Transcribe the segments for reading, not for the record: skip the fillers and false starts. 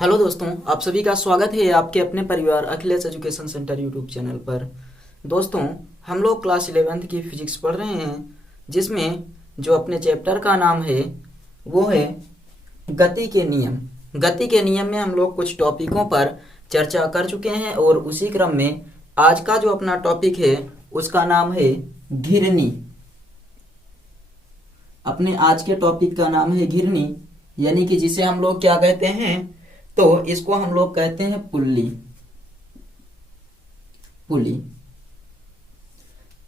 Hello दोस्तों, आप सभी का स्वागत है आपके अपने परिवार Akhilesh education centre YouTube channel पर। दोस्तों, हम लोग क्लास 11th की फिजिक्स पढ़ रहे हैं, जिसमें जो अपने चैप्टर का नाम है वो है गति के नियम। गति के नियम में हम लोग कुछ टॉपिकों पर चर्चा कर चुके हैं और उसी क्रम में आज का जो अपना टॉपिक है उसका नाम है घिरनी। अपने आज के टॉपिक का नाम है घिरनी, यानी कि जिसे हम लोग क्या कहते हैं, तो इसको हम लोग कहते हैं पुल्ली। पुली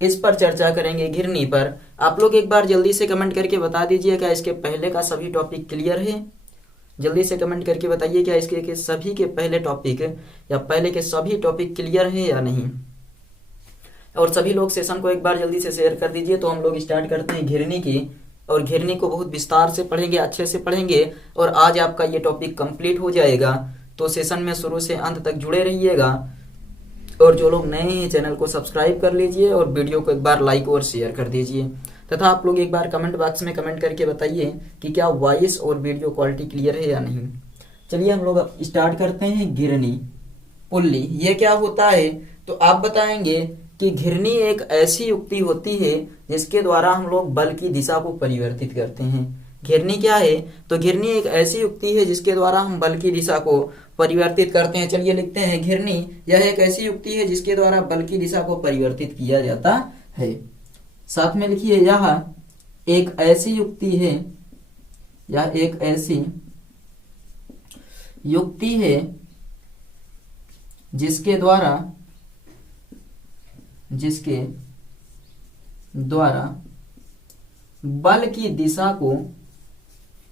इस पर चर्चा करेंगे घिरनी पर। आप लोग एक बार जल्दी से कमेंट करके बता दीजिए क्या इसके पहले का सभी टॉपिक क्लियर है। जल्दी से कमेंट करके बताइए क्या इसके के सभी के पहले टॉपिक या पहले के सभी टॉपिक क्लियर है या नहीं। और सभी लोग सेशन को एक बार जल्दी से शेयर कर दीजिए। तो हम लोग स्टार्ट करते हैं घिरनी की, और घिरनी को बहुत विस्तार से पढ़ेंगे, अच्छे से पढ़ेंगे, और आज आपका ये टॉपिक कंप्लीट हो जाएगा। तो सेशन में शुरू से अंत तक जुड़े रहिएगा, और जो लोग नए हैं चैनल को सब्सक्राइब कर लीजिए और वीडियो को एक बार लाइक और शेयर कर दीजिए। तथा आप लोग एक बार कमेंट बॉक्स में कमेंट करके बताइए कि क्या वॉइस और वीडियो क्वालिटी क्लियर है या नहीं। चलिए हम लोग अब स्टार्ट करते हैं घिरनी। पुल्ली ये क्या होता है, तो आप बताएंगे कि घिरनी एक ऐसी युक्ति होती है जिसके द्वारा हम लोग बल की दिशा को परिवर्तित करते हैं। घिरनी क्या है, तो घिरनी एक ऐसी युक्ति है जिसके द्वारा हम बल की दिशा को परिवर्तित करते हैं। चलिए लिखते हैं घिरनी यह एक ऐसी युक्ति है जिसके द्वारा बल की दिशा को परिवर्तित किया जाता है। साथ में लिखिए यह एक ऐसी युक्ति है, यह एक ऐसी युक्ति है जिसके द्वारा बल की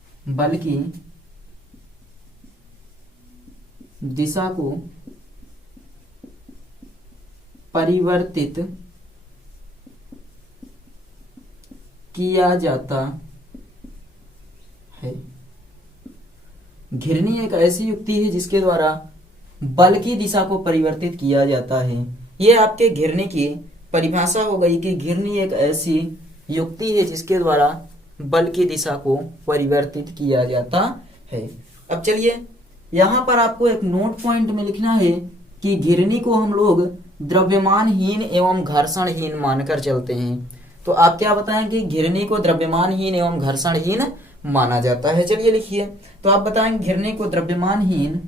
दिशा को परिवर्तित किया जाता है। घिरनी एक ऐसी युक्ति है जिसके द्वारा बल की दिशा को परिवर्तित किया जाता है। ये आपके घिरनी की परिभाषा हो गई कि घिरनी एक ऐसी युक्ति है जिसके द्वारा बल की दिशा को परिवर्तित किया जाता है। अब चलिए यहाँ पर आपको एक नोट पॉइंट में लिखना है कि घिरनी को हम लोग द्रव्यमानहीन एवं घर्षणहीन मानकर चलते हैं। तो आप क्या बताएंगे, घिरनी को द्रव्यमानहीन एवं घर्षणहीन माना जाता है। चलिए लिखिए, तो आप बताएंगे घिरनी को द्रव्यमानहीन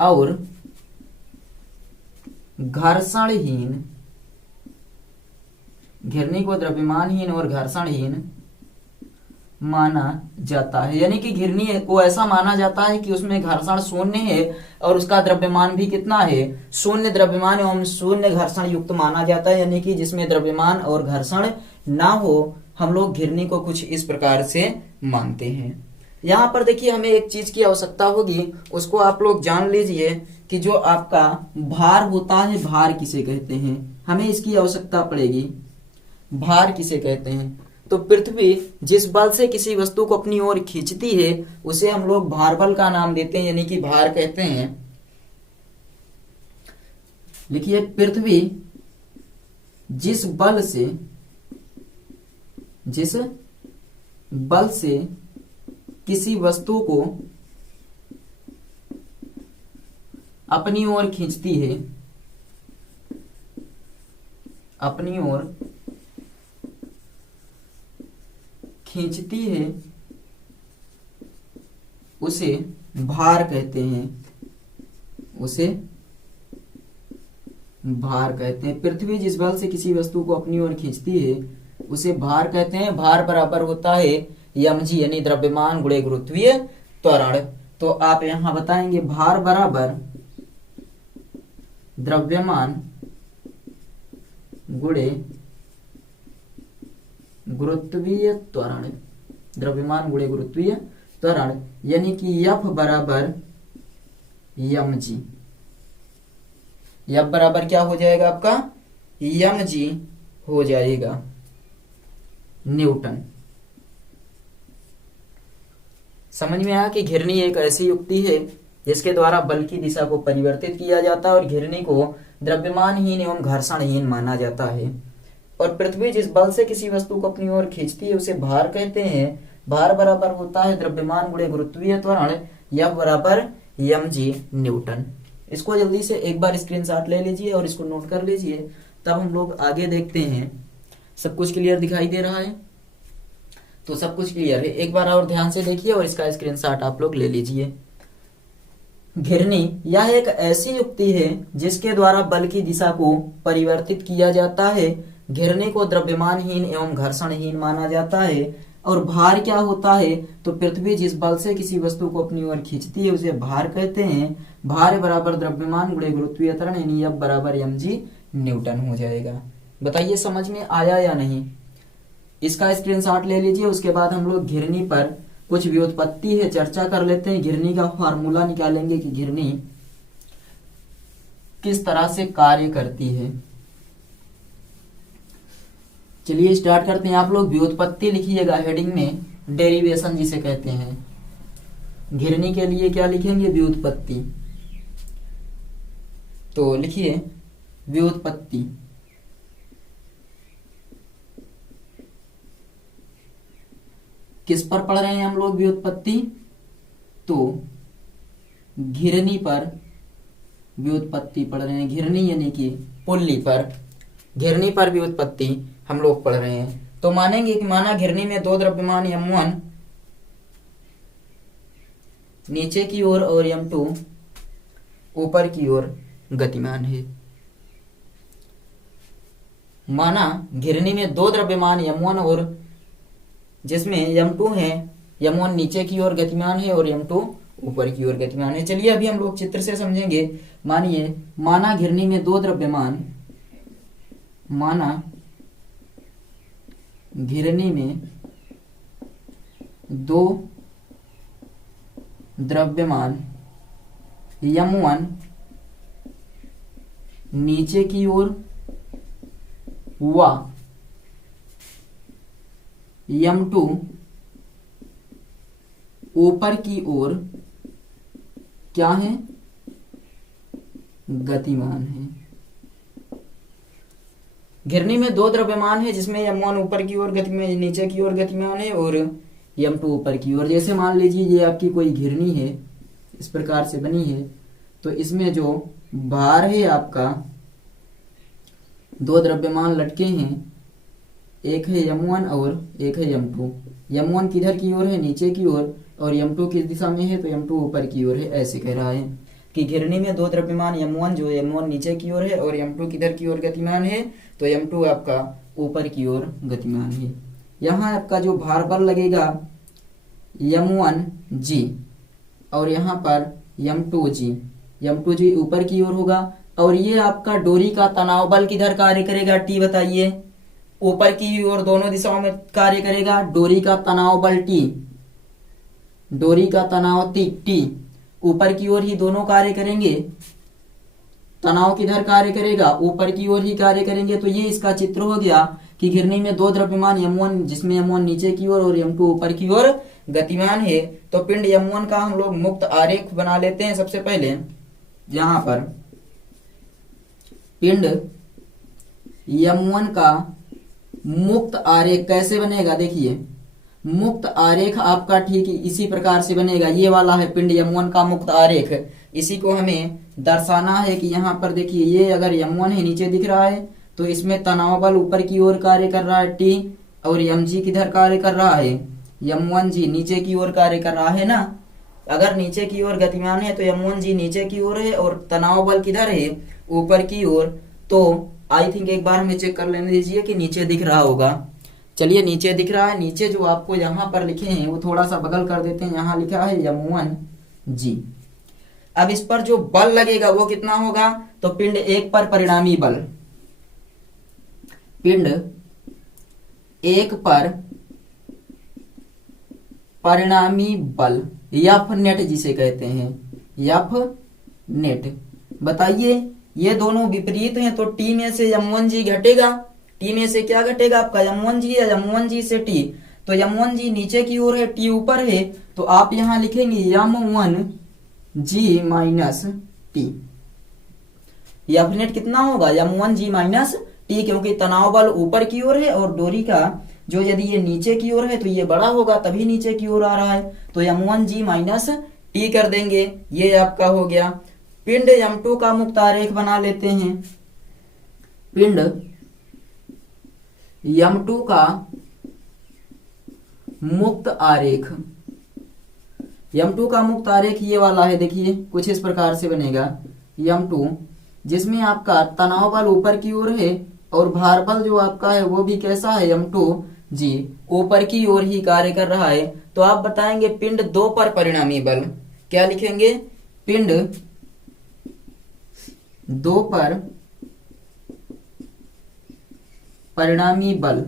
और घर्षणहीन, घिरनी को द्रव्यमानहीन और घर्षणहीन माना जाता है। यानी कि घिरनी को ऐसा माना जाता है कि उसमें घर्षण शून्य है और उसका द्रव्यमान भी कितना है, शून्य द्रव्यमान एवं शून्य घर्षण युक्त माना जाता है। यानी कि जिसमें द्रव्यमान और घर्षण ना हो, हम लोग घिरनी को कुछ इस प्रकार से मानते हैं। यहाँ पर देखिए हमें एक चीज की आवश्यकता होगी, उसको आप लोग जान लीजिए कि जो आपका भार होता है, भार किसे कहते हैं, हमें इसकी आवश्यकता पड़ेगी। भार किसे कहते हैं, तो पृथ्वी जिस बल से किसी वस्तु को अपनी ओर खींचती है उसे हम लोग भार बल का नाम देते हैं, यानी कि भार कहते हैं। लिखिए, पृथ्वी जिस बल से किसी वस्तु को अपनी ओर खींचती है, उसे भार कहते हैं, पृथ्वी जिस बल से किसी वस्तु को अपनी ओर खींचती है उसे भार कहते हैं। भार बराबर होता है mg, यानी द्रव्यमान गुणे गुरुत्वीय त्वरण। तो आप यहां बताएंगे भार बराबर द्रव्यमान गुणे गुरुत्वीय त्वरण, द्रव्यमान गुणे गुरुत्वीय त्वरण, यानी कि F बराबर mg। F बराबर क्या हो जाएगा आपका, mg हो जाएगा, न्यूटन। समझ में आया कि घिरनी एक ऐसी युक्ति है जिसके द्वारा बल की दिशा को परिवर्तित किया जाता है, और घिरनी को द्रव्यमानहीन एवं घर्षणहीन माना जाता है। और पृथ्वी जिस बल से किसी वस्तु को अपनी ओर खींचती है उसे भार कहते हैं। भार बराबर होता है द्रव्यमान गुणे गुरुत्वीय त्वरण, F बराबर mg न्यूटन। इसको जल्दी से एक बार स्क्रीनशॉट ले लीजिए और इसको नोट कर लीजिए, तब हम लोग आगे देखते हैं। सब कुछ क्लियर दिखाई दे रहा है? तो सब कुछ क्लियर है, एक बार और ध्यान से देखिए और इसका स्क्रीनशॉट आप लोग ले लीजिए। घिरनी यह एक ऐसी युक्ति है जिसके द्वारा बल की दिशा को परिवर्तित किया जाता है। घिरनी को द्रव्यमानहीन एवं घर्षणहीन माना जाता है। और भार क्या होता है? तो पृथ्वी जिस बल से किसी वस्तु को अपनी ओर खींचती है उसे भार कहते हैं। भार बराबर द्रव्यमान गुणे गुरुत्वीय त्वरण यानी F बराबर mg न्यूटन हो जाएगा। बताइए समझ में आया या नहीं? इसका स्क्रीनशॉट ले लीजिए। उसके बाद हम लोग घिरनी पर कुछ व्युत्पत्ति है चर्चा कर लेते हैं। घिरनी का फार्मूला निकालेंगे कि घिरनी किस तरह से कार्य करती है। चलिए स्टार्ट करते हैं। आप लोग व्युत्पत्ति लिखिएगा हेडिंग में, डेरिवेशन जिसे कहते हैं। घिरनी के लिए क्या लिखेंगे? व्युत्पत्ति। तो लिखिए व्युत्पत्ति। किस पर पढ़ रहे हैं हम लोग व्युत्पत्ति? तो घिरनी पर व्युत्पत्ति पढ़ रहे हैं। घिरनी यानी कि पुल्ली पर, घिरनी पर व्युत्पत्ति हम लोग पढ़ रहे हैं। तो मानेंगे कि माना घिरनी में दो द्रव्यमान m1 नीचे की ओर और m2 ऊपर की ओर गतिमान है। माना घिरनी में दो द्रव्यमान m1 और जिसमें m2 है, m1 नीचे की ओर गतिमान है और m2 ऊपर की ओर गतिमान है। चलिए अभी हम लोग चित्र से समझेंगे। मानिए माना घिरनी में दो द्रव्यमान, माना घिरनी में दो द्रव्यमान m1 नीचे की ओर व m2 ऊपर की ओर क्या है? गतिमान है। घिरनी में दो द्रव्यमान है जिसमें m1 ऊपर की ओर गतिमान, नीचे की ओर गतिमान है और m2 ऊपर की ओर। जैसे मान लीजिए ये आपकी कोई घिरनी है, इस प्रकार से बनी है, तो इसमें जो भार है आपका, दो द्रव्यमान लटके हैं, एक है m1 और एक है m2। m1 किधर की ओर है? नीचे की ओर, और m2 किस दिशा में है? तो m2 ऊपर की ओर है। ऐसे कह रहा है कि घिरनी में दो द्रव्यमान m1 जो m1 नीचे की ओर है और m2 किधर की ओर गतिमान है? तो m2 आपका ऊपर की ओर गतिमान है। यहाँ आपका जो भार बल लगेगा m1g और यहाँ पर m2g, m2g ऊपर की ओर होगा। और ये आपका डोरी का तनाव बल किधर कार्य करेगा? T बताइए। ऊपर की ओर दोनों दिशाओं में कार्य करेगा। डोरी का तनाव बल T, डोरी का तनाव T ऊपर की ओर ही दोनों कार्य करेंगे। तनाव किधर कार्य करेगा? ऊपर की ओर ही कार्य करेंगे। तो ये इसका चित्र हो गया कि घिरनी में दो द्रव्यमान m1 जिसमें m1 नीचे की ओर और m2 ऊपर की ओर गतिमान है। तो पिंड m1 का हम लोग मुक्त आरेख बना लेते हैं। सबसे पहले यहां पर पिंड m1 का मुक्त आरेख कैसे बनेगा? देखिए मुक्त आरेख आपका ठीक इसी प्रकार से बनेगा। ये वाला है पिंड m1 का मुक्त आरेख। इसी को हमें दर्शाना है कि यहाँ पर देखिए ये अगर m1 है, नीचे दिख रहा है, तो इसमें तनाव बल ऊपर की ओर कार्य कर रहा है T, और mg किधर कार्य कर रहा है? m1g नीचे की ओर कार्य कर रहा है ना। अगर नीचे की ओर गतिमान है तो m1g नीचे की ओर है और तनाव बल किधर है? ऊपर की ओर। तो आई थिंक एक बार हमें चेक कर लेने दीजिए कि नीचे दिख रहा होगा। चलिए नीचे दिख रहा है। नीचे जो आपको यहाँ पर लिखे हैं वो थोड़ा सा बदल कर देते हैं। यहाँ लिखा है m1g। अब इस पर जो बल लगेगा वो कितना होगा? तो पिंड 1 पर परिणामी बल, पिंड 1 पर परिणामी बल F नेट जिसे कहते हैं, F नेट। बताइए ये दोनों विपरीत हैं तो T में से m1g घटेगा। T में से क्या घटेगा आपका? m1g या m1g से T। तो m1g नीचे की ओर है, T ऊपर है, तो आप यहां लिखेंगे m1g minus T। F net कितना होगा m1g माइनस टी, क्योंकि तनाव बल ऊपर की ओर है और डोरी का जो यदि ये नीचे की ओर है तो ये बड़ा होगा, तभी नीचे की ओर आ रहा है, तो m1g माइनस टी कर देंगे। ये आपका हो गया। पिंड m2 का मुक्त आरेख बना लेते हैं। पिंड m2 का मुक्त आरेख, m2 का मुक्त आरेख ये वाला है, देखिए कुछ इस प्रकार से बनेगा m2, जिसमें आपका तनाव बल ऊपर की ओर है और भार बल जो आपका है वो भी कैसा है m2g, ऊपर की ओर ही कार्य कर रहा है। तो आप बताएंगे पिंड 2 पर परिणामी बल, क्या लिखेंगे, पिंड 2 पर परिणामी बल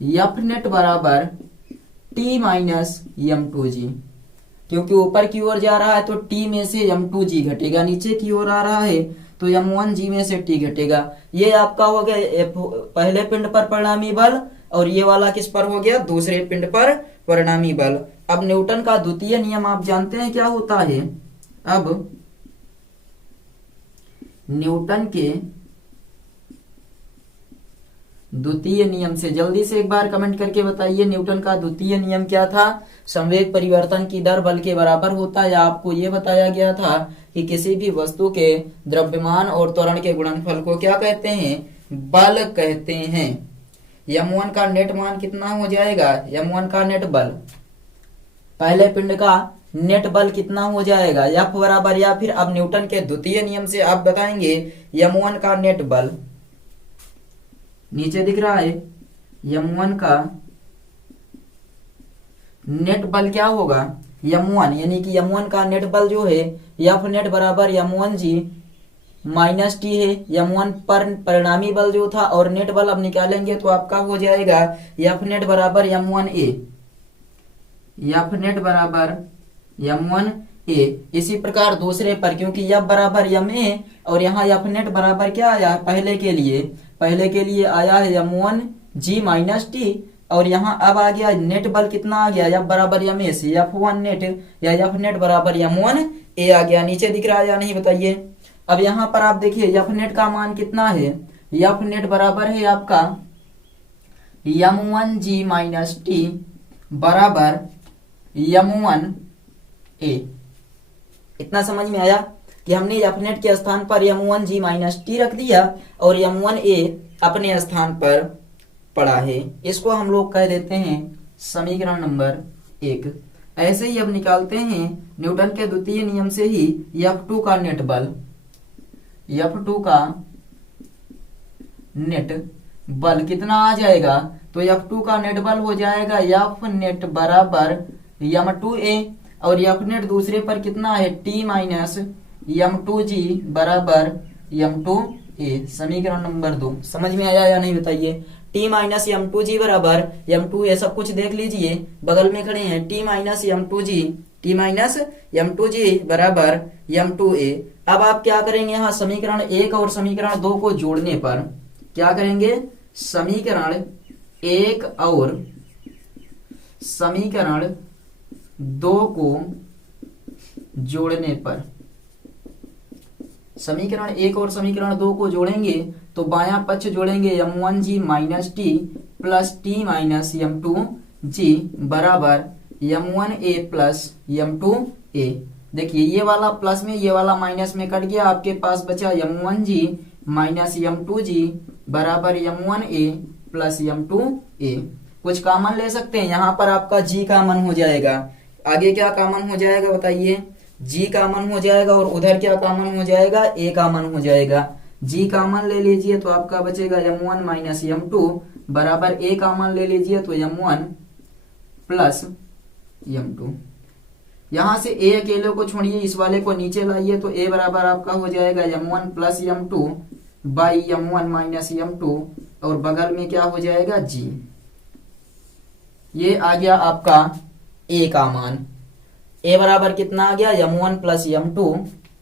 एफ नेट बराबर टी माइनस m2g, क्योंकि ऊपर की ओर जा रहा है तो t में से m2g घटेगा, नीचे की ओर आ रहा है तो m1g में से t घटेगा। ये आपका हो गया पहले पिंड पर परिणामी बल, और ये वाला किस पर हो गया, दूसरे पिंड पर परिणामी बल। अब न्यूटन का द्वितीय नियम आप जानते हैं क्या होता है। अब न्यूटन के द्वितीय नियम से जल्दी से एक बार कमेंट करके बताइए, न्यूटन का द्वितीय नियम क्या था। संवेग परिवर्तन की दर बल के बराबर होता है, या आपको यह बताया गया था कि किसी भी वस्तु के द्रव्यमान और त्वरण के गुणनफल को क्या कहते हैं, बल कहते हैं। m1 का नेट मान कितना हो जाएगा, m1 का नेट बल, पहले पिंड का नेट बल कितना हो जाएगा, F बराबर, या फिर अब न्यूटन के द्वितीय नियम से आप बताएंगे m1 का नेट बल, नीचे दिख रहा है m1 का नेट बल क्या होगा, m1, यानी कि m1 का नेट बल जो है F नेट बराबर m1g माइनस टी है। m1 पर परिणामी बल जो था और नेट बल अब निकालेंगे तो आपका हो जाएगा F नेट बराबर m1a, F नेट बराबर m1a। इसी प्रकार दूसरे पर, क्योंकि F बराबर ma और यहाँ F नेट बराबर क्या आया, पहले के लिए आया है m1g माइनस टी, और यहाँ अब आ गया नेट बल कितना आ गया, F बराबर ma से F1 नेट या F नेट बराबर m1a आ गया। नीचे दिख रहा है या नहीं बताइए। अब यहाँ पर आप देखिए F नेट का मान कितना है, F नेट बराबर है आपका m1g माइनस टी बराबर m1a। इतना समझ में आया कि हमने F नेट के स्थान पर m1g माइनस टी रख दिया और m1a अपने स्थान पर पड़ा है। इसको हम लोग कह देते हैं समीकरण नंबर 1। ऐसे ही अब निकालते हैं न्यूटन के द्वितीय नियम से ही F2 का नेट बल, F2 का नेट बल कितना आ जाएगा, तो F2 का नेट बल हो जाएगा F नेट बराबर m2a, और F नेट दूसरे पर कितना है, t माइनस m2g बराबर m2a। समीकरण नंबर 2 समझ में आया या नहीं बताइए। t माइनस m2g बराबर m2a, सब कुछ देख लीजिए, बगल में खड़े हैं, t माइनस m2g बराबर m2a। अब आप क्या करेंगे, यहाँ समीकरण 1 और समीकरण 2 को जोड़ने पर क्या करेंगे, समीकरण 1 और समीकरण 2 को जोड़ने पर, समीकरण 1 और समीकरण 2 को जोड़ेंगे तो बायां पक्ष जोड़ेंगे m1g minus T plus T minus m2g बराबर m1a प्लस m2a। देखिए ये वाला प्लस में ये वाला माइनस में कट गया, आपके पास बचा m1g माइनस m2g बराबर m1a प्लस m2a। कुछ कॉमन ले सकते हैं, यहाँ पर आपका g कॉमन हो जाएगा, आगे क्या कॉमन हो जाएगा बताइए, g कॉमन हो जाएगा, और उधर क्या कॉमन हो जाएगा, a कॉमन हो जाएगा। g कॉमन ले लीजिए तो आपका बचेगा m1 माइनस m2 बराबर a कॉमन ले लीजिए तो m1 प्लस m2। यहाँ से a अकेले को छोड़िए, इस वाले को नीचे लाइए तो a बराबर आपका हो जाएगा m1 plus m2 by m1 minus m2, और बगल में क्या हो जाएगा g। ये आ गया आपका a का मान, a बराबर कितना आ गया, m1 प्लस m2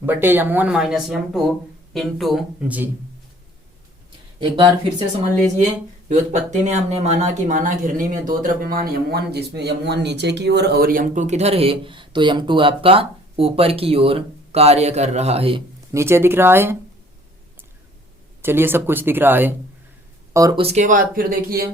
बटे m1 माइनस m2 इंटू जी। एक बार फिर से समझ लीजिए, व्युत्पत्ति में हमने माना कि माना घिरनी में दो द्रव्यमान m1, जिसमें m1 नीचे की ओर और m2 किधर है, तो m2 आपका ऊपर की ओर कार्य कर रहा है। नीचे दिख रहा है, चलिए सब कुछ दिख रहा है। और उसके बाद फिर देखिए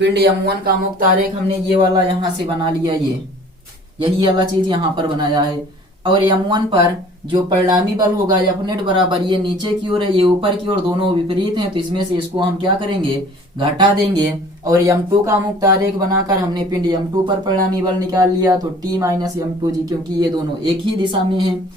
पिंड m1 का मुक्त आरेख हमने ये वाला यहाँ से बना लिया, यही वाला चीज यहाँ पर बनाया है। और m1 पर जो परिणामी बल होगा F नेट बराबर, ये नीचे की ओर है ये ऊपर की ओर, दोनों विपरीत हैं, तो इसमें से इसको हम क्या करेंगे, घटा देंगे। और m2 का मुक्त आरेख बनाकर हमने पिंड m2 पर परिणामी बल निकाल लिया, तो T माइनस m2g, क्योंकि ये दोनों एक ही दिशा में हैं।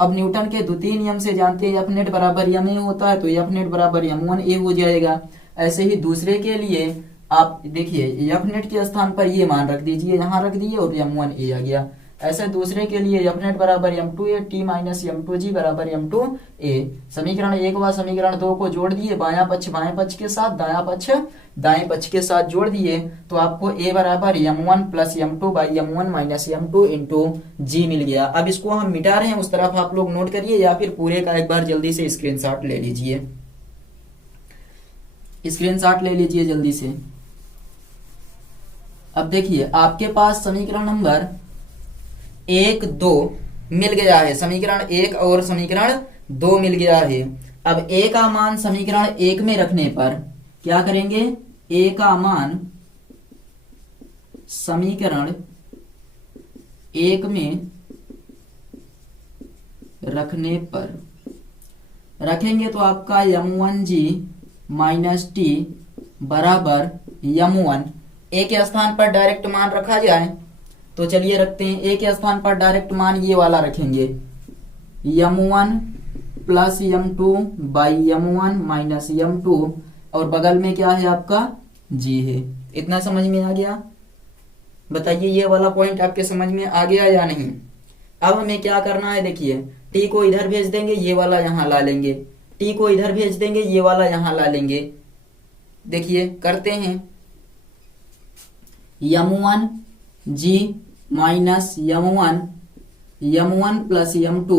अब न्यूटन के द्वितीय नियम से जानते हैं F नेट बराबर ma होता है, तो F नेट बराबर m1a हो जाएगा। ऐसे ही दूसरे के लिए आप देखिए F नेट के स्थान पर ये मान रख दीजिए, यहाँ रख दिए और m1a आ गया। ऐसे दूसरे के लिए F नेट बराबर m2a, T माइनस m2g बराबर m2a। समीकरण 1 व समीकरण 2 को जोड़ दिए, बायां पक्ष बाएं पक्ष के साथ, दायां पक्ष दाएं पक्ष के साथ जोड़ दिए, तो आपको a बराबर m1 plus m2 by m1 minus m2 into g मिल गया। अब इसको हम मिटा रहे हैं, उस तरफ आप लोग नोट करिए या फिर पूरे का एक बार जल्दी से स्क्रीनशॉट ले लीजिए, स्क्रीनशॉट ले लीजिए जल्दी से। अब देखिए आपके पास समीकरण नंबर 1, 2 मिल गया है, समीकरण 1 और समीकरण 2 मिल गया है। अब a का मान समीकरण 1 में रखने पर क्या करेंगे, a का मान समीकरण 1 में रखने पर रखेंगे तो आपका m1g माइनस टी बराबर m1, a के स्थान पर डायरेक्ट मान रखा जाए तो चलिए रखते हैं। a के स्थान पर डायरेक्ट मान ये वाला रखेंगे, m1 plus m2 by m1 minus m2, और बगल में क्या है आपका g है। इतना समझ में आ गया? बताइए ये वाला पॉइंट आपके समझ में आ गया या नहीं? अब हमें क्या करना है, देखिए t को इधर भेज देंगे, ये वाला यहाँ ला लेंगे, t को इधर भेज देंगे, ये वाला यहाँ ला लेंगे। देखिए करते हैं, m1 g minus m1 plus m2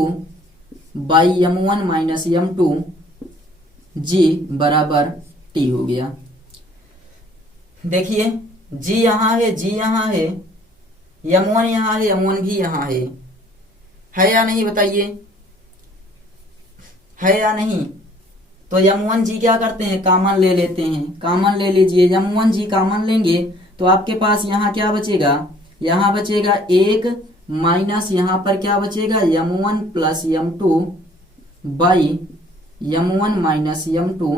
by m1 minus m2 g बराबर t हो गया। देखिए g यहाँ है, g यहाँ है, m1 यहाँ है, m1 भी यहाँ है या नहीं बताइए, है या नहीं? तो m1g क्या करते हैं, कॉमन ले लेते हैं, कॉमन ले लीजिए, m1g कॉमन लेंगे तो आपके पास यहाँ क्या बचेगा, यहाँ बचेगा 1 माइनस यहाँ पर क्या बचेगा m1 plus m2 by m1 minus m2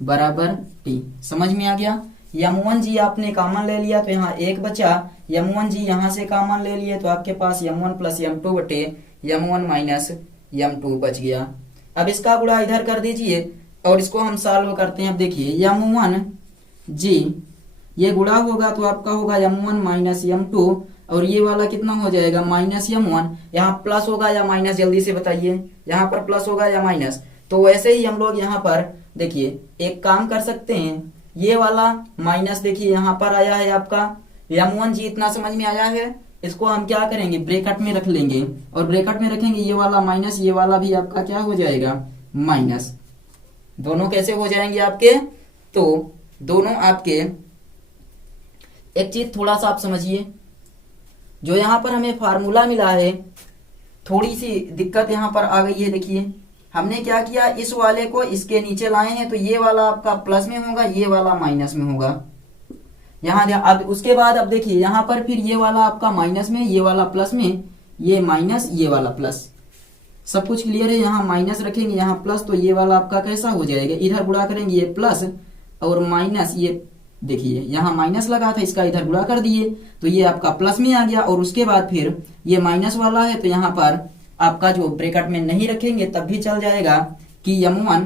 बराबर t। समझ में आ गया? m1g आपने कॉमन ले लिया तो यहाँ 1 बचा, m1g यहाँ से कॉमन ले लिए तो आपके पास m1 प्लस m2 बटे m1 माइनस m2 बच गया। अब इसका गुणा इधर कर दीजिए और इसको हम सॉल्व करते हैं। अब देखिए m1g ये गुणा होगा तो आपका होगा m1 माइनस m2, और ये वाला कितना हो जाएगा माइनस m1। यहाँ प्लस होगा या माइनस, जल्दी से बताइए, यहाँ पर प्लस होगा या माइनस? तो वैसे ही हम लोग यहाँ पर देखिए एक काम कर सकते हैं, ये वाला माइनस देखिए यहाँ पर आया है आपका m1g, इतना समझ में आया है। इसको हम क्या करेंगे, ब्रैकेट में रख लेंगे, और ब्रैकेट में रखेंगे ये वाला माइनस, ये वाला भी आपका क्या हो जाएगा माइनस। दोनों कैसे हो जाएंगे आपके, तो दोनों आपके, एक चीज थोड़ा सा आप समझिए, जो यहाँ पर हमें फार्मूला मिला है, थोड़ी सी दिक्कत यहाँ पर आ गई है। देखिए हमने क्या किया, इस वाले को इसके नीचे लाए हैं, तो ये वाला आपका प्लस में होगा, ये वाला माइनस में होगा। यहाँ अब उसके बाद अब देखिए यहाँ पर फिर ये वाला आपका माइनस में, ये वाला प्लस में, ये माइनस, ये वाला प्लस, सब कुछ क्लियर है। यहाँ माइनस रखेंगे, यहाँ प्लस, तो ये वाला आपका कैसा हो जाएगा, इधर गुणा करेंगे, ये प्लस और माइनस, ये देखिए यहाँ माइनस लगा था, इसका इधर गुणा कर दिए तो ये आपका प्लस में आ गया। और उसके बाद फिर ये माइनस वाला है तो यहाँ पर आपका जो ब्रैकेट में नहीं रखेंगे तब भी चल जाएगा कि m1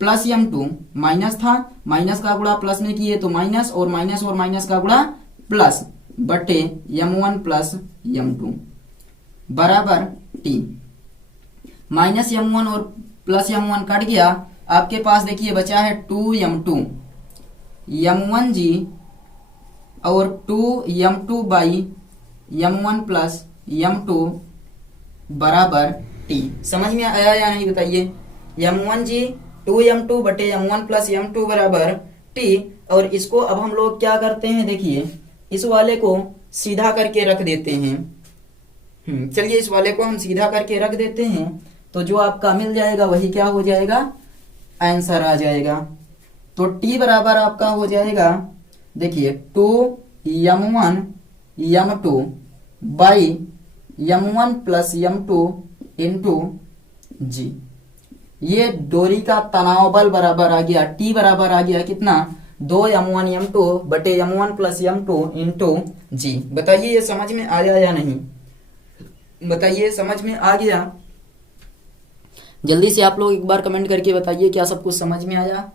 प्लस m2 माइनस था, माइनस का गुणा प्लस में किए तो माइनस, और माइनस का गुणा प्लस, बटे m1 प्लस m2 बराबर t। माइनस m1 और प्लस m1 कट गया, आपके पास देखिए बचा है 2m2, m1g और 2m2 by m1 plus m2 बराबर t। समझ में आया या नहीं बताइए? m1g 2m2 बटे m1 प्लस m2 बराबर t। और इसको अब हम लोग क्या करते हैं, देखिए इस वाले को सीधा करके रख देते हैं। चलिए इस वाले को हम सीधा करके रख देते हैं, तो जो आपका मिल जाएगा वही क्या हो जाएगा, आंसर आ जाएगा। तो टी बराबर आपका हो जाएगा, देखिए 2m1 m2 by m1 plus m2 into जी। ये डोरी का तनाव बल बराबर आ गया, टी बराबर आ गया कितना, 2m1 m2 बटे m1 प्लस m2 इंटू जी। बताइए ये समझ में आया या नहीं, बताइए समझ में आ गया? जल्दी से आप लोग एक बार कमेंट करके बताइए क्या सब कुछ समझ में आया।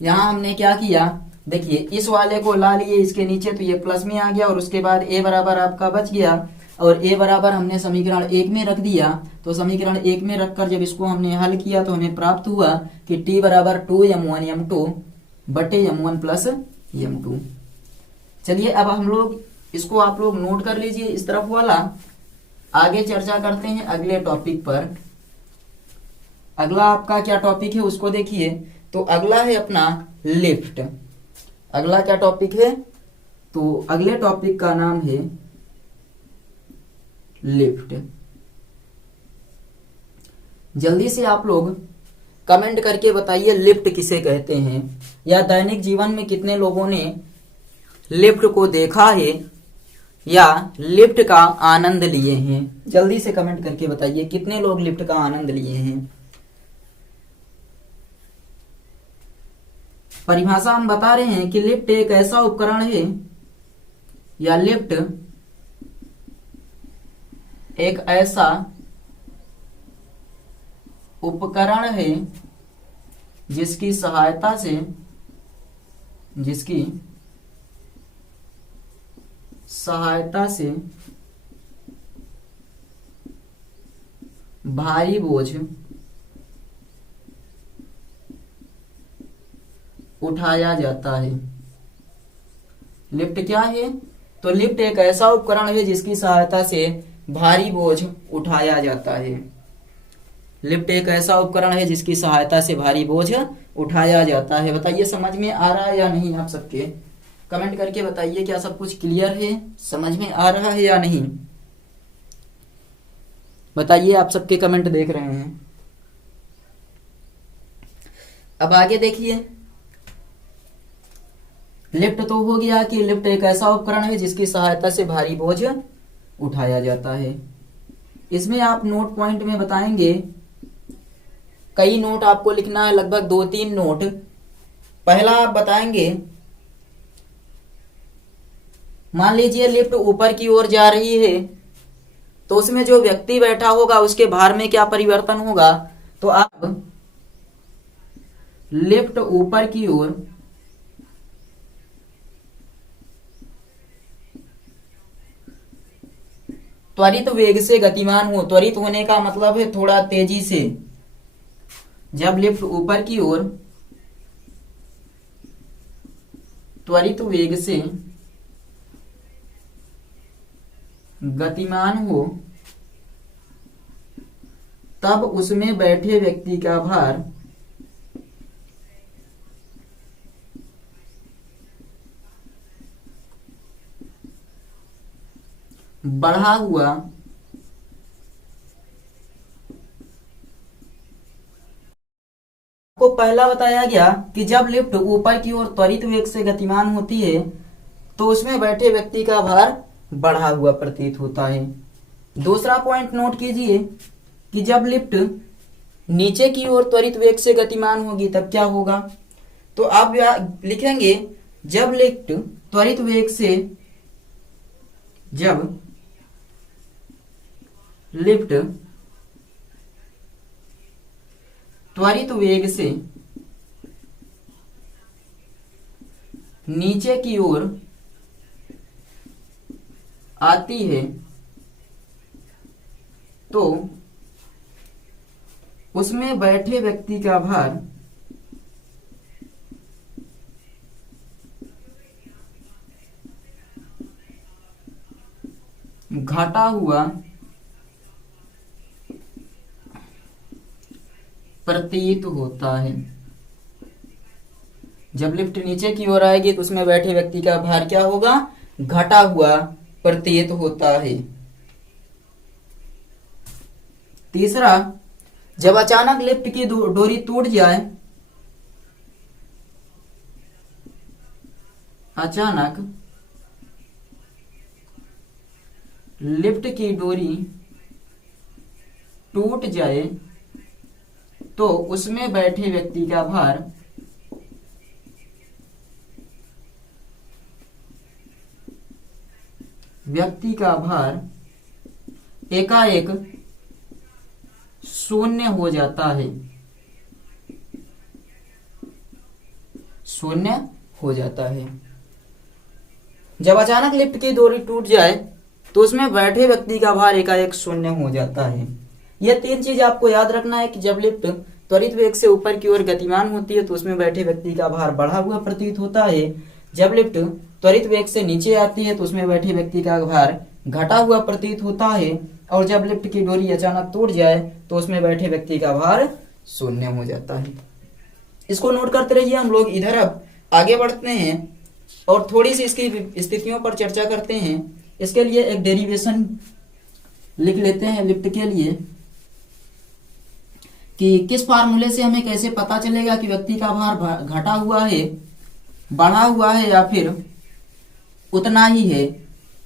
यहां हमने क्या किया, देखिए इस वाले को ला लिए इसके नीचे, तो ये प्लस में आ गया और उसके बाद ए बराबर आपका बच गया, और ए बराबर हमने समीकरण 1 में रख दिया। तो समीकरण 1 में रखकर जब इसको हमने हल किया तो हमें प्राप्त हुआ कि टी बराबर 2m1 m2 बटे m1 प्लस m2। चलिए अब हम लोग इसको आप लोग नोट कर लीजिए इस तरफ वाला, आगे चर्चा करते हैं अगले टॉपिक पर। अगला आपका क्या टॉपिक है उसको देखिए, तो अगला है अपना लिफ्ट। अगला क्या टॉपिक है, तो अगले टॉपिक का नाम है लिफ्ट। जल्दी से आप लोग कमेंट करके बताइए लिफ्ट किसे कहते हैं, या दैनिक जीवन में कितने लोगों ने लिफ्ट को देखा है या लिफ्ट का आनंद लिए हैं। जल्दी से कमेंट करके बताइए कितने लोग लिफ्ट का आनंद लिए हैं। परिभाषा हम बता रहे हैं कि लिफ्ट एक ऐसा उपकरण है, या लिफ्ट एक ऐसा उपकरण है जिसकी सहायता से भारी बोझ उठाया जाता है। लिफ्ट क्या है, तो लिफ्ट एक ऐसा उपकरण है जिसकी सहायता से भारी बोझ उठाया जाता है। लिफ्ट एक ऐसा उपकरण है जिसकी सहायता से भारी बोझ उठाया जाता है। बताइए समझ में आ रहा है या नहीं, आप सबके कमेंट करके बताइए क्या सब कुछ क्लियर है, समझ में आ रहा है या नहीं। बताइए, आप सबके कमेंट देख रहे हैं। अब आगे देखिए, लिफ्ट तो हो गया कि लिफ्ट एक ऐसा उपकरण है जिसकी सहायता से भारी बोझ उठाया जाता है। इसमें आप नोट पॉइंट में बताएंगे, कई नोट आपको लिखना है, लगभग 2-3 नोट। पहला आप बताएंगे, मान लीजिए लिफ्ट ऊपर की ओर जा रही है, तो उसमें जो व्यक्ति बैठा होगा उसके भार में क्या परिवर्तन होगा। तो आप लिफ्ट ऊपर की ओर त्वरित वेग से गतिमान हो। त्वरित होने का मतलब है थोड़ा तेजी से। जब लिफ्ट ऊपर की ओर त्वरित वेग से गतिमान हो, तब उसमें बैठे व्यक्ति का भार बढ़ा हुआ को पहला बताया गया कि जब लिफ्ट ऊपर की ओर त्वरित वेग से गतिमान होती है तो उसमें बैठे व्यक्ति का भार बढ़ा हुआ प्रतीत होता है। दूसरा पॉइंट नोट कीजिए कि जब लिफ्ट नीचे की ओर त्वरित वेग से गतिमान होगी तब क्या होगा। तो आप लिखेंगे, जब लिफ्ट त्वरित वेग से जब लिफ्ट त्वरित वेग से नीचे की ओर आती है तो उसमें बैठे व्यक्ति का भार घटा हुआ प्रतीत होता है। जब लिफ्ट नीचे की ओर आएगी तो उसमें बैठे व्यक्ति का भार क्या होगा, घटा हुआ प्रतीत होता है। तीसरा, जब अचानक लिफ्ट की डोरी टूट जाए, अचानक लिफ्ट की डोरी टूट जाए तो उसमें बैठे व्यक्ति का भार एकाएक शून्य हो जाता है, शून्य हो जाता है। जब अचानक लिफ्ट की डोरी टूट जाए तो उसमें बैठे व्यक्ति का भार एकाएक शून्य हो जाता है। यह तीन चीज आपको याद रखना है कि जब लिफ्ट त्वरित वेग से ऊपर की ओर गतिमान होती है तो उसमें बैठे व्यक्ति का भार बढ़ा हुआ प्रतीत होता है। जब लिफ्ट त्वरित वेग से नीचे आती है तो उसमें बैठे व्यक्ति का भार घटा हुआ प्रतीत होता है। और जब लिफ्ट की डोरी अचानक टूट जाए तो उसमें बैठे व्यक्ति का भार शून्य हो जाता है। इसको नोट करते रहिए। हम लोग इधर अब आगे बढ़ते हैं और थोड़ी सी इसकी स्थितियों पर चर्चा करते हैं। इसके लिए एक डेरिवेशन लिख लेते हैं लिफ्ट के लिए कि किस फार्मूले से हमें कैसे पता चलेगा कि व्यक्ति का भार घटा हुआ है, बढ़ा हुआ है या फिर उतना ही है।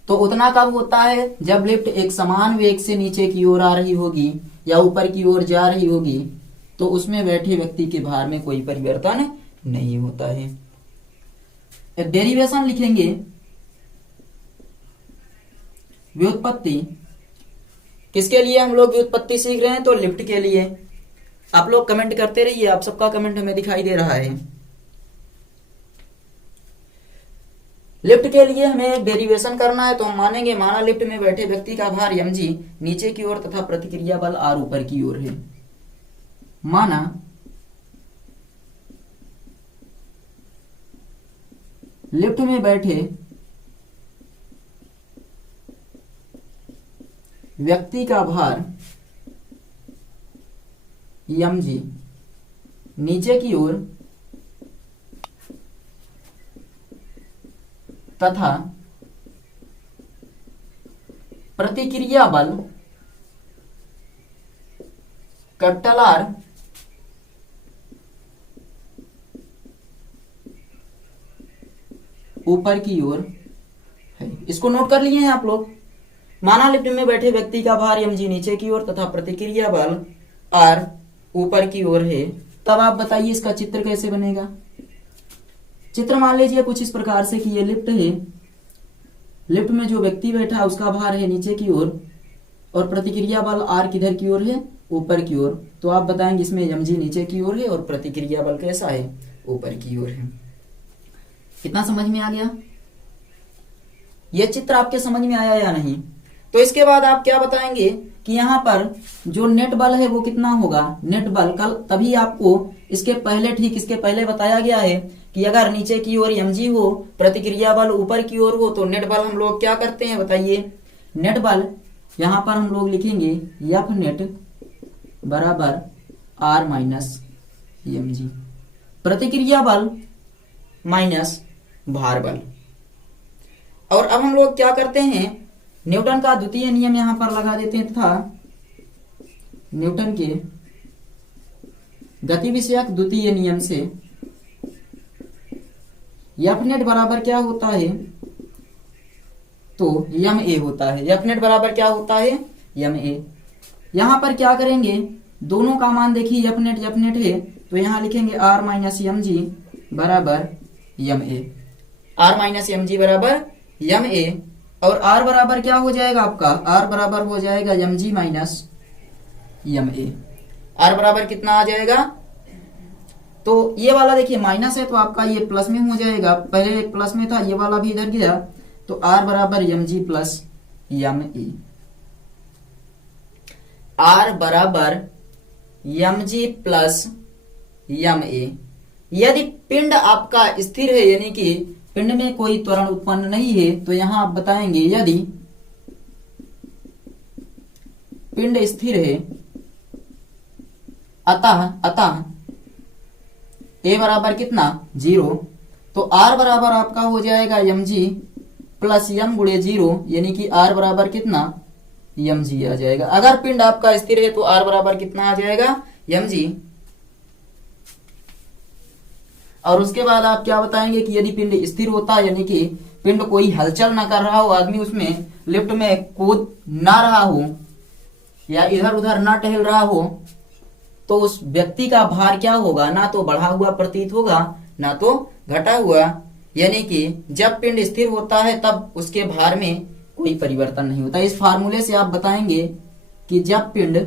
तो उतना कब होता है? जब लिफ्ट एक समान वेग से नीचे की ओर आ रही होगी या ऊपर की ओर जा रही होगी तो उसमें बैठे व्यक्ति के भार में कोई परिवर्तन नहीं होता है। एक डेरिवेशन लिखेंगे, व्युत्पत्ति। किसके लिए हम लोग व्युत्पत्ति सीख रहे हैं? तो लिफ्ट के लिए। आप लोग कमेंट करते रहिए, आप सबका कमेंट हमें दिखाई दे रहा है। लिफ्ट के लिए हमें एक डेरिवेशन करना है तो हम मानेंगे, माना लिफ्ट में बैठे व्यक्ति का भार mg नीचे की ओर तथा प्रतिक्रिया बल r ऊपर की ओर है। माना लिफ्ट में बैठे व्यक्ति का भार mg नीचे की ओर तथा प्रतिक्रिया बल कैपिटल R ऊपर की ओर है। इसको नोट कर लिए हैं आप लोग। माना लिफ्ट में बैठे व्यक्ति का भार mg नीचे की ओर तथा प्रतिक्रिया बल R ऊपर की ओर है। तब आप बताइए इसका चित्र कैसे बनेगा। चित्र मान लीजिए कुछ इस प्रकार से कि ये लिफ्ट है, लिफ्ट में जो व्यक्ति बैठा है उसका भार है नीचे की ओर और प्रतिक्रिया बल R किधर की ओर है? ऊपर की ओर। तो आप बताएंगे इसमें mg नीचे की ओर है और प्रतिक्रिया बल कैसा है? ऊपर की ओर है। कितना समझ में आ गया? यह चित्र आपके समझ में आया या नहीं? तो इसके बाद आप क्या बताएंगे कि यहाँ पर जो नेट बल है वो कितना होगा? नेट बल कल तभी आपको इसके पहले, ठीक इसके पहले बताया गया है कि अगर नीचे की ओर mg हो, प्रतिक्रिया बल ऊपर की ओर हो तो नेट बल हम लोग क्या करते हैं बताइए। नेट बल यहाँ पर हम लोग लिखेंगे एफ नेट बराबर r माइनस mg, प्रतिक्रिया बल माइनस भार बल। और अब हम लोग क्या करते हैं, न्यूटन का द्वितीय नियम यहां पर लगा देते हैं तथा न्यूटन के गति विषयक द्वितीय नियम से एफ नेट बराबर क्या होता है? तो यम ए होता है। एफ नेट बराबर क्या होता है? यम ए। यहां पर क्या करेंगे, दोनों का मान देखिए, एफ नेट है तो यहां लिखेंगे r माइनस एम जी बराबर यम ए। r माइनस एम जी बराबर यम ए। और r बराबर क्या हो जाएगा आपका? r बराबर हो जाएगा एम जी माइनस यम ए। r बराबर कितना आ जाएगा? तो ये वाला देखिए माइनस है तो आपका ये प्लस में हो जाएगा। पहले एक प्लस में था, ये वाला भी इधर गया तो r बराबर एम जी प्लस यम ए। r बराबर एम जी प्लस यम ए। यदि पिंड आपका स्थिर है, यानी कि पिंड में कोई त्वरण उत्पन्न नहीं है, तो यहां आप बताएंगे यदि पिंड स्थिर है अतः ए बराबर कितना? 0, तो r बराबर आपका हो जाएगा mg प्लस यम गुणे 0, यानी कि r बराबर कितना? mg आ जाएगा। अगर पिंड आपका स्थिर है तो r बराबर कितना आ जाएगा, mg। और उसके बाद आप क्या बताएंगे कि यदि पिंड स्थिर होता है, यानी कि पिंड कोई हलचल ना कर रहा हो, आदमी उसमें लिफ्ट में कूद ना रहा हो या इधर उधर ना टहल रहा हो, तो उस व्यक्ति का भार क्या होगा, ना तो बढ़ा हुआ प्रतीत होगा ना तो घटा हुआ। यानी कि जब पिंड स्थिर होता है तब उसके भार में कोई परिवर्तन नहीं होता। इस फार्मूले से आप बताएंगे कि जब पिंड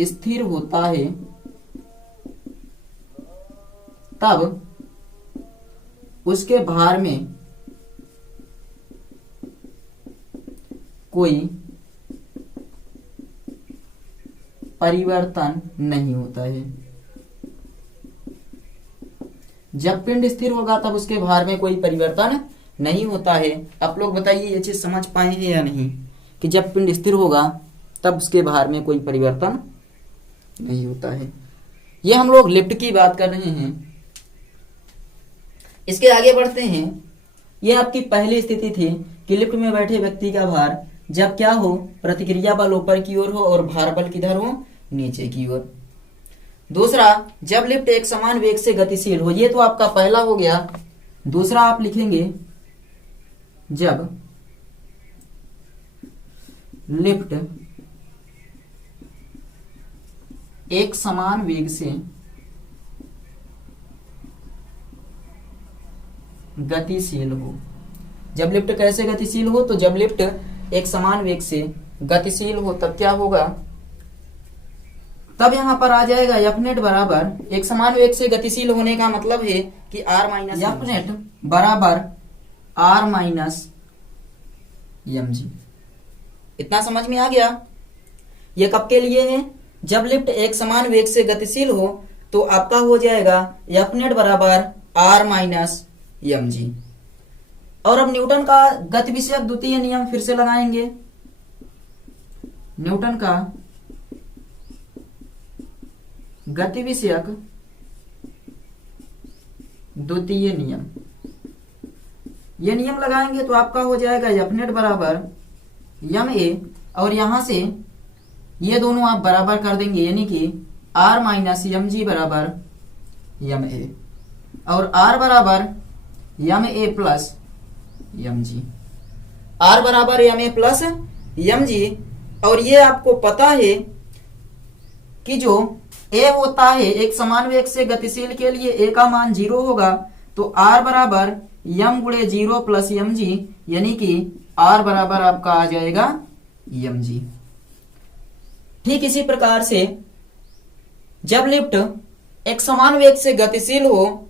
स्थिर होता है तब उसके भार में कोई परिवर्तन नहीं होता है। जब पिंड स्थिर होगा तब उसके भार में कोई परिवर्तन नहीं होता है। आप लोग बताइए ये चीज समझ पाए हैं या नहीं, कि जब पिंड स्थिर होगा तब उसके भार में कोई परिवर्तन नहीं होता है। ये हम लोग लिफ्ट की बात कर रहे हैं। इसके आगे बढ़ते हैं। ये आपकी पहली स्थिति थी कि लिफ्ट में बैठे व्यक्ति का भार जब क्या हो, प्रतिक्रिया बल ऊपर की ओर हो और भार बल किधर हो, नीचे की ओर। दूसरा, जब लिफ्ट एक समान वेग से गतिशील हो। ये तो आपका पहला हो गया। दूसरा आप लिखेंगे जब लिफ्ट एक समान वेग से गतिशील हो। जब लिफ्ट कैसे गतिशील हो, तो जब लिफ्ट एक समान वेग से गतिशील हो तब क्या होगा, तब यहां पर आ जाएगा एफ नेट बराबर, एक समान वेग से गतिशील होने का मतलब है कि आर माइनस एफ नेट बराबर आर माइनस एम जी। इतना समझ में आ गया। ये कब के लिए है, जब लिफ्ट एक समान वेग से गतिशील हो तो आपका हो जाएगा एफ नेट बराबर आर माइनस एम जी। और अब न्यूटन का गति विषयक द्वितीय नियम फिर से लगाएंगे। न्यूटन का गति विषयक द्वितीय नियम, ये नियम लगाएंगे तो आपका हो जाएगा एफ नेट बराबर एम ए, और यहां से ये दोनों आप बराबर कर देंगे, यानी कि आर माइनस एम जी बराबर एम ए, और आर बराबर M A plus M G. R बराबर M A plus M G. और ये आपको पता है कि जो ए होता है एक समान वेग से गतिशील के लिए ए का मान 0 होगा, तो आर बराबर एम गुणे 0 प्लस एम जी, यानी कि आर बराबर आपका आ जाएगा एम जी। ठीक इसी प्रकार से जब लिफ्ट एक समान वेग से गतिशील हो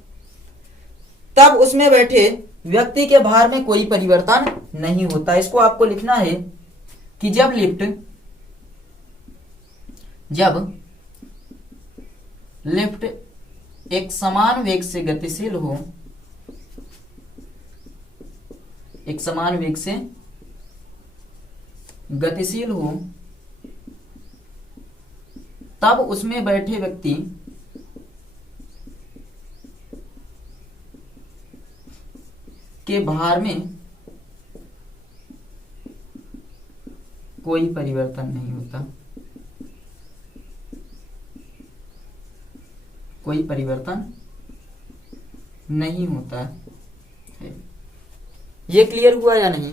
तब उसमें बैठे व्यक्ति के भार में कोई परिवर्तन नहीं होता। इसको आपको लिखना है कि जब लिफ्ट एक समान वेग से गतिशील हो, एक समान वेग से गतिशील हो, तब उसमें बैठे व्यक्ति के भार में कोई परिवर्तन नहीं होता, कोई परिवर्तन नहीं होता है। ये क्लियर हुआ या नहीं?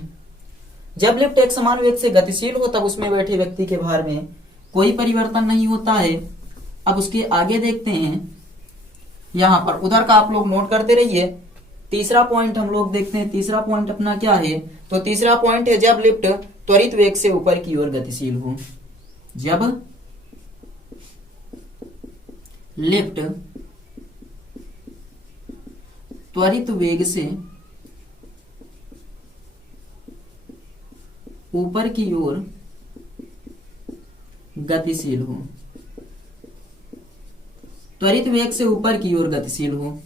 जब लिफ्ट एक समान वेग से गतिशील हो तब उसमें बैठे व्यक्ति के भार में कोई परिवर्तन नहीं होता है। अब उसके आगे देखते हैं, यहां पर उधर का आप लोग नोट करते रहिए। तीसरा पॉइंट हम लोग देखते हैं। तीसरा पॉइंट अपना क्या है, तो तीसरा पॉइंट है जब लिफ्ट त्वरित वेग से ऊपर की ओर गतिशील हो। जब लिफ्ट त्वरित वेग से ऊपर की ओर गतिशील हो, त्वरित वेग से ऊपर की ओर गतिशील हो,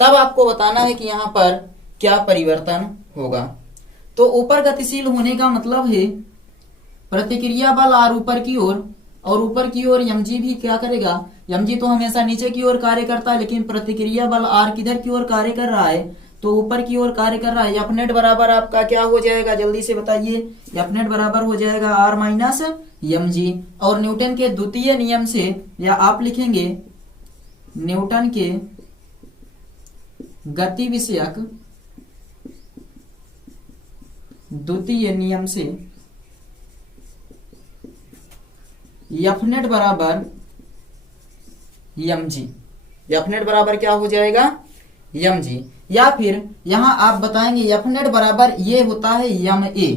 तब आपको बताना है कि यहां पर क्या परिवर्तन होगा। तो ऊपर गतिशील होने का मतलब है प्रतिक्रिया बल आर ऊपर की ओर, और ऊपर की ओर mg भी क्या करेगा, mg तो हमेशा नीचे की ओर कार्य करता है, लेकिन प्रतिक्रिया बल आर किधर की ओर कार्य कर रहा है, तो ऊपर की ओर कार्य कर रहा है। एफ नेट बराबर आपका क्या हो जाएगा, जल्दी से बताइए। एफ नेट बराबर हो जाएगा आर माइनस एम जी। और न्यूटन के द्वितीय नियम से, या आप लिखेंगे न्यूटन के गति विषयक द्वितीय नियम से एफ नेट बराबर एम जी। एफ नेट बराबर क्या हो जाएगा, एम जी। या फिर यहां आप बताएंगे एफ नेट बराबर ये होता है एम ए।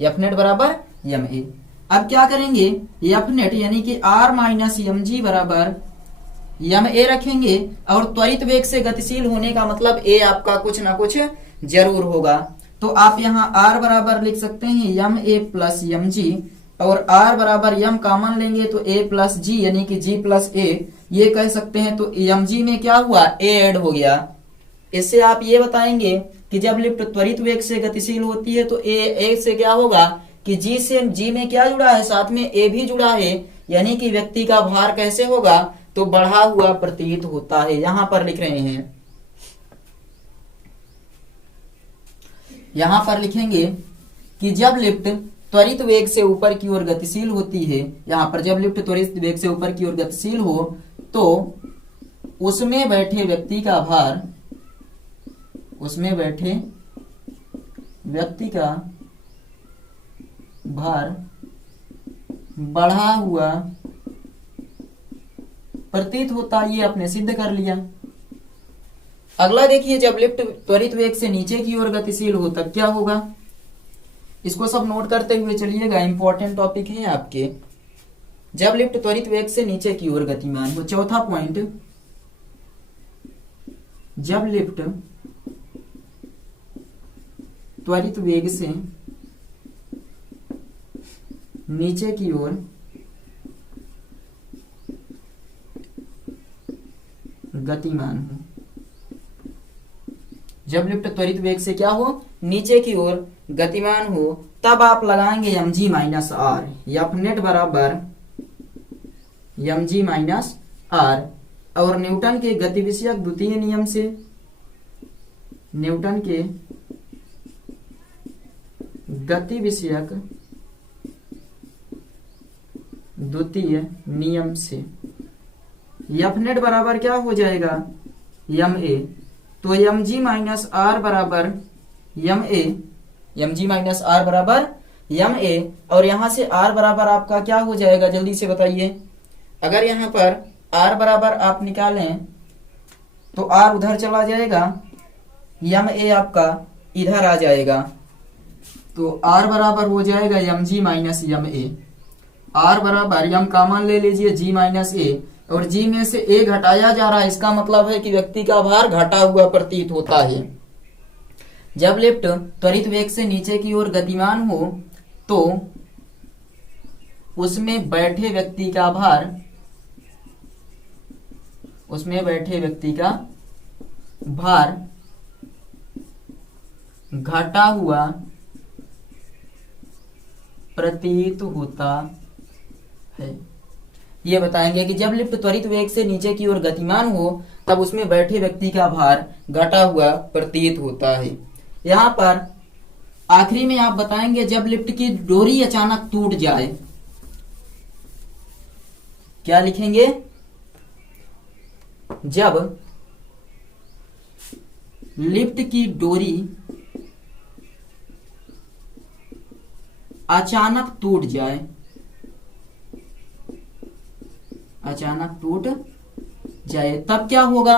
एफ नेट बराबर एम ए। अब क्या करेंगे, एफ नेट यानी कि आर माइनस एम जी बराबर एम ए रखेंगे। और त्वरित वेग से गतिशील होने का मतलब ए आपका कुछ ना कुछ जरूर होगा। तो आप यहाँ आर बराबर लिख सकते हैं एम ए प्लस एम जी, और आर बराबर एम कॉमन लेंगे तो ए प्लस जी यानी कि जी प्लस ए ये कह सकते हैं। तो एम जी में क्या हुआ, ए ऐड हो गया। इससे आप ये बताएंगे कि जब लिफ्ट त्वरित वेग से गतिशील होती है तो ए से क्या होगा कि जी से, जी में क्या जुड़ा है, साथ में ए भी जुड़ा है, यानी कि व्यक्ति का भार कैसे होगा, तो बढ़ा हुआ प्रतीत होता है। यहां पर लिख रहे हैं, यहां पर लिखेंगे कि जब लिफ्ट त्वरित वेग से ऊपर की ओर गतिशील होती है, यहां पर जब लिफ्ट त्वरित वेग से ऊपर की ओर गतिशील हो तो उसमें बैठे व्यक्ति का भार, उसमें बैठे व्यक्ति का भार बढ़ा हुआ प्रतीत होता। ये आपने सिद्ध कर लिया। अगला देखिए, जब लिफ्ट त्वरित वेग से नीचे की ओर गतिशील हो तब क्या होगा, इसको सब नोट करते हुए चलिएगा, इंपॉर्टेंट टॉपिक है आपके। जब लिफ्ट त्वरित वेग से नीचे की ओर गतिमान हो, चौथा पॉइंट, जब लिफ्ट त्वरित वेग से नीचे की ओर गतिमान हो, जब लिफ्ट त्वरित वेग से क्या हो, नीचे की ओर गतिमान हो, तब आप लगाएंगे m g minus r. F net बराबर एम जी माइनस आर। और न्यूटन के गति विषयक द्वितीय नियम से, न्यूटन के गति विषयक द्वितीय नियम से एफ नेट बराबर क्या हो जाएगा, एम ए। तो एम जी माइनस आर बराबर M a, m g minus r बराबर एम ए। और यहां से आर बराबर आपका क्या हो जाएगा, जल्दी से बताइए। अगर यहां पर आर बराबर आप निकालें तो आर उधर चला जाएगा, एम ए आपका इधर आ जाएगा। तो आर बराबर हो जाएगा m g minus m a. R बराबर एम कॉमन ले लीजिए, जी माइनस ए, और जी में से ए घटाया जा रहा है, इसका मतलब है कि व्यक्ति का भार घटा हुआ प्रतीत होता है। जब लिफ्ट त्वरित वेग से नीचे की ओर गतिमान हो तो उसमें बैठे व्यक्ति का भार, उसमें बैठे व्यक्ति का भार घटा हुआ प्रतीत होता है। ये बताएंगे कि जब लिफ्ट त्वरित वेग से नीचे की ओर गतिमान हो तब उसमें बैठे व्यक्ति का भार घटा हुआ प्रतीत होता है। यहां पर आखिरी में आप बताएंगे जब लिफ्ट की डोरी अचानक टूट जाए, क्या लिखेंगे, जब लिफ्ट की डोरी अचानक टूट जाए, अचानक टूट जाए तब क्या होगा।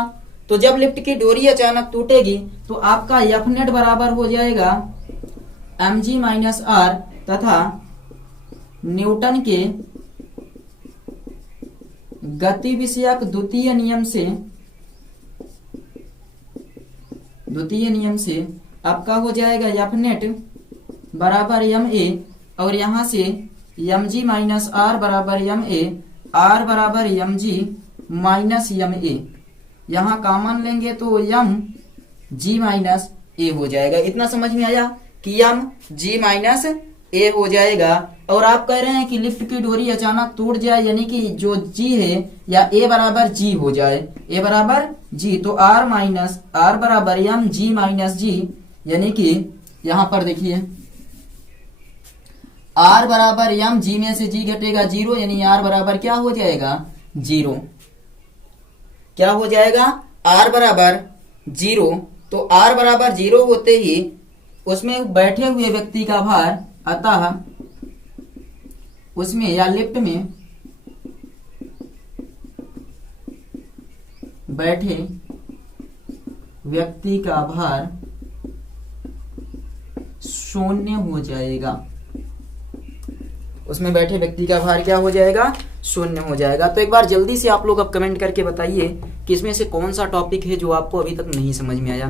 तो जब लिफ्ट की डोरी अचानक टूटेगी तो आपका एफ नेट बराबर हो जाएगा एम जी माइनस आर, तथा न्यूटन के गति विषयक द्वितीय नियम से आपका हो जाएगा एफ नेट बराबर एम ए, और यहां से एम जी माइनस आर बराबर एम ए, आर बराबर m g minus m a. यहां कॉमन लेंगे तो एम जी माइनस ए हो जाएगा। इतना समझ में आया कि एम जी माइनस ए हो जाएगा। और आप कह रहे हैं कि लिफ्ट की डोरी अचानक टूट जाए, यानी कि जो जी है या ए बराबर जी हो जाए, ए बराबर जी, तो आर बराबर एम जी माइनस जी, यानी कि यहां पर देखिए आर बराबर एम जी में से जी घटेगा 0, यानी आर बराबर क्या हो जाएगा 0। क्या हो जाएगा आर बराबर 0। तो आर बराबर 0 होते ही उसमें बैठे हुए व्यक्ति का भार, अतः उसमें या लिफ्ट में बैठे व्यक्ति का भार 0 हो जाएगा। उसमें बैठे व्यक्ति का भार क्या हो जाएगा 0 हो जाएगा। तो एक बार जल्दी से आप लोग अब कमेंट करके बताइए कि इसमें से कौन सा टॉपिक है जो आपको अभी तक नहीं समझ में आया,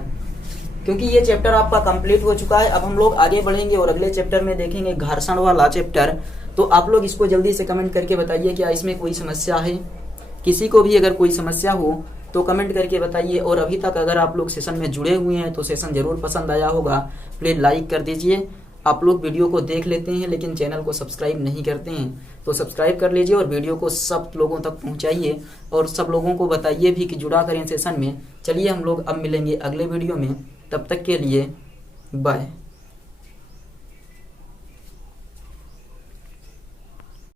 क्योंकि ये चैप्टर आपका कंप्लीट हो चुका है। अब हम लोग आगे बढ़ेंगे और अगले चैप्टर में देखेंगे घर्षण वाला चैप्टर। तो आप लोग इसको जल्दी से कमेंट करके बताइए क्या इसमें कोई समस्या है। किसी को भी अगर कोई समस्या हो तो कमेंट करके बताइए। और अभी तक अगर आप लोग सेशन में जुड़े हुए हैं तो सेशन जरूर पसंद आया होगा, प्लीज लाइक कर दीजिए। आप लोग वीडियो को देख लेते हैं लेकिन चैनल को सब्सक्राइब नहीं करते हैं तो सब्सक्राइब कर लीजिए और वीडियो को सब लोगों तक पहुंचाइए और सब लोगों को बताइए भी कि जुड़ा करें सेशन में। चलिए हम लोग अब मिलेंगे अगले वीडियो में, तब तक के लिए बाय।